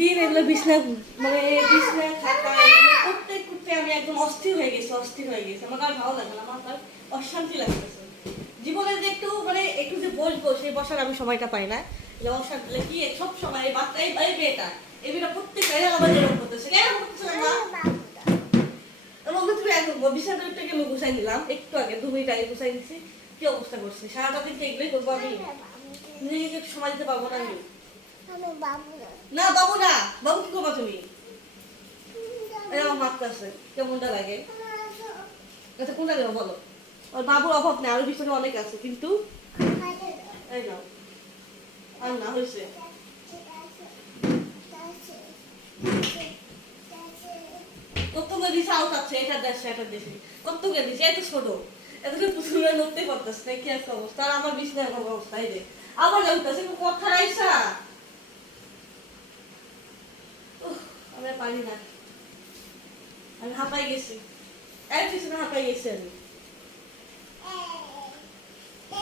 দিন এগুলো বিছনা মানে বিছনা থাকা এগুলো করতে করতে আমি একদম অস্থির হয়ে গেছি, অস্থির হয়ে গেছি। আমার ভালো লাগে না, আমার অশান্তি লাগতেছে। জীবনে যে একটু মানে একটু যে বসবো সেই বসার আমি সময়টা পাই না। যে অশান্তি কি, সব সময় মেয়েটা প্রত্যেক করতেছে। না আগে, দু মিনিট আগে গুছাই কি অবস্থা করছে? সারাটা দিন নিজেকে সময় দিতে পারব না আমি। না। বাবু না। বাবু কি করবা তুমি? মারতেছে কেমনটা লাগে? আচ্ছা কোনটা দেবো বলো? ওর বাবুর অভাব নেই আরও পিছনে অনেক আছে কিন্তু? এই নাও। আর না হয়েছে? কতগুলো দিছে আউট আছে এটা দেশে এটা দেশে। কতগুলো দিছে এত ছোট। এতগুলো পুতুলে নড়তে পারতেছে না কি একটা অবস্থা। আর আমার বিছনার অবস্থা এই আবার লাগতেছে কথা আইসা আমি পারি না। আমি হাঁপাই গেছি। এক পিছনে হাঁপাই গেছি আমি।